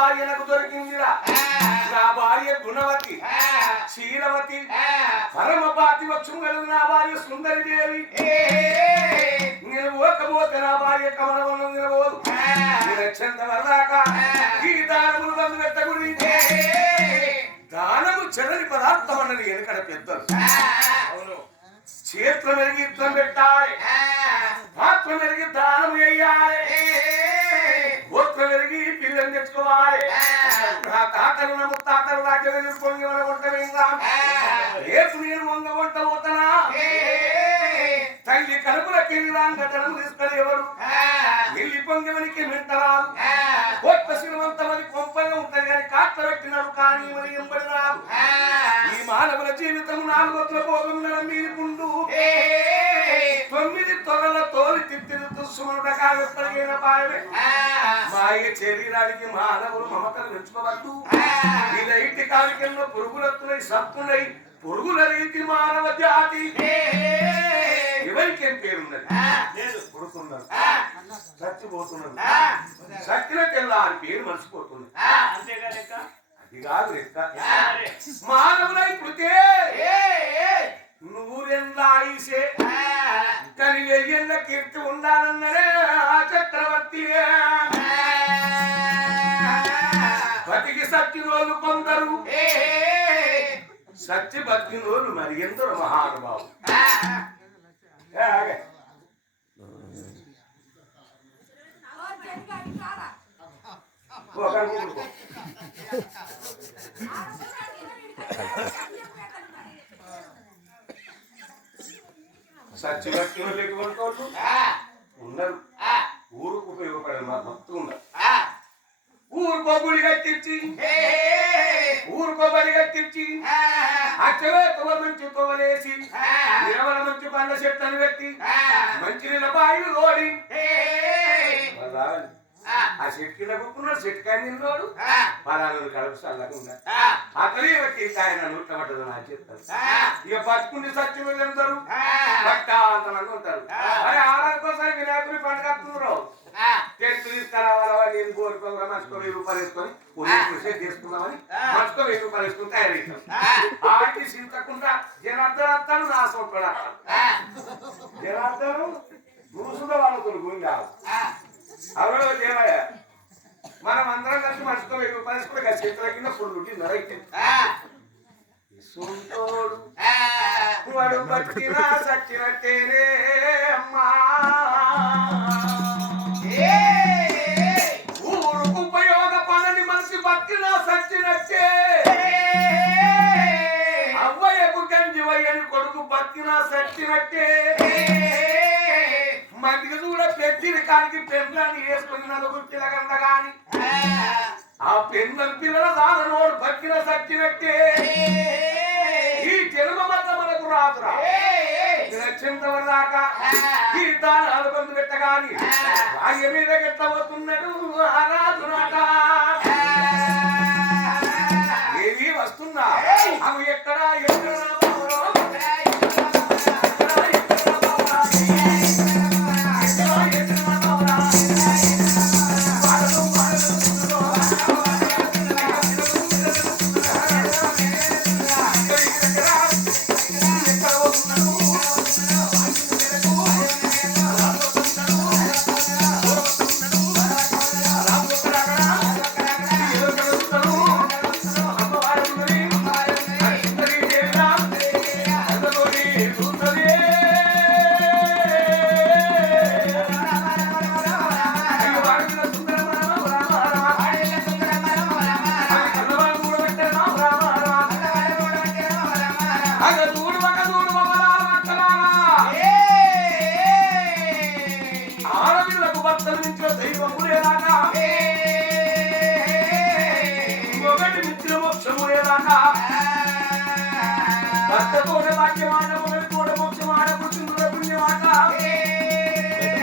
భార్య నాకు దొరికిందిరా నా భార్య గుణవతి శీలవతి పరమ పాతివక్షం కలిగిన నా భార్య సుందరి దేవి నేను ఓకపోతే నా భార్య కమలవనం నిలబోదు చందవరదాక ఈ దానములు బంధు పెట్ట గురించి దానము చెరని పదార్థం అన్నది ఎనకడ పెద్దలు చేతులు మెరిగి యుద్ధం పెట్టాలి పాత్ర మెరిగి దానం వేయాలి గోత్రం మెరిగి పిల్లలు తెచ్చుకోవాలి నా తాతలు నా ముత్తాతలు రాజ్యం పొంగి వంట రేపు నేను వంట పోతానా తల్లి కడుపులకెళ్ళి రాంగతనం తీసుకొని ఎవరు వెళ్ళి పొంగవనికి వింటరాదు కోట్ల శ్రీమంతమని కొంపగా ఉంటది కానీ కాట్ల పెట్టినాడు కానీ మరి ఎంబడి రాదు ఈ మానవుల జీవితం 4 వంతుల పోగున్న మీరుకుంటూ 9 తొరల తోలి తిత్తిరుతూ సుమరుడకాగలిగిన పాయమే మాయ శరీరానికి మానవులు మమతలు పెంచుకోవద్దు ఇలా ఇంటి కాలికెళ్ళ పురుగులత్తులై సత్తులై పురుగుల రీతి మానవ జాతి ఎవరికేం పేరున్నది పుడుతున్నారు చచ్చిపోతున్నారు చచ్చినకెళ్ళా అని పేరు మర్చిపోతుంది అది కాదు లెక్క మానవులై పుడితే నూరెండ్ల ఆయుషే కానీ 1000 ఏళ్ల కీర్తి ఉండాలన్నదే ఆ చక్రవర్తి బతికి సత్యనోళ్ళు కొందరు సత్య బతికినోళ్ళు మరి ఎందరో మహానుభావు సత్య బతికినోళ్ళు ఎటువంటి ఉన్నారు ఊరుకు ఉపయోగపడే మా భక్తులు ఉన్నారు ఊరుకో గుడి కట్టించి ఊరుకో బడి కట్టించి అచ్చవే తొవ మంచి తొవలేసి నిలవల మంచి పండ్ల చెట్లను పెట్టి మంచి నీళ్ళ బాయిలు ఓడి ఆ చెట్టు కింద కూకున్నాడు చెట్టు కానీ నిన్నోడు పలానా కడుపు చల్లగా ఉన్నాడు అతనే బట్టి ఆయన నూట పట్టదు నా చెప్తారు ఇక పట్టుకుని సత్యం వెళ్ళందరూ పట్టాంతమంది ఉంటారు అరే ఆరాధకోసారి వినాయకుని పండుగ వస్తున్నారు చెట్టు తీసుకురావాలా నేను కోరుకోగా మర్చుకో 1000 రూపాయలు వేసుకొని తీసుకుందామని మర్చుకో 1000 రూపాయలు వేసుకుని తయారవుతాం ఆటి చింతకుండా జనార్దన్ వస్తాడు నా సొంత జనార్దను గురుసుగా వాళ్ళతో గురి కాదు అవలో దేవయ్య మనం అందరం కలిసి మర్చుకో 1000 రూపాయలు వేసుకుని చేతుల కింద పుల్లుంటి నరైతే సొంతోడు వాడు బతికినా సచ్చినట్టేనే అమ్మా ఊరుకు ఉపయోగపడని మనిషి బతికినా సచ్చినట్టే అవ్వయ్యకు గంజివయ్యని కొడుకు బతికినా సచ్చినట్టే మందికి కూడా పెట్టిన కానికి పెండ్లని వేసుకుని 4 పిల్లగంట గాని ఆ పెండ్లని పిల్లల దానోడు బతికిన సచ్చినట్టే ఈ జన్మ మధ్య మనకు రాదురా చంద్రవరదాకా ఈ దానాలు బంధు పెట్టగాని భాగ్య మీద ఎట్లా పోతున్నాడు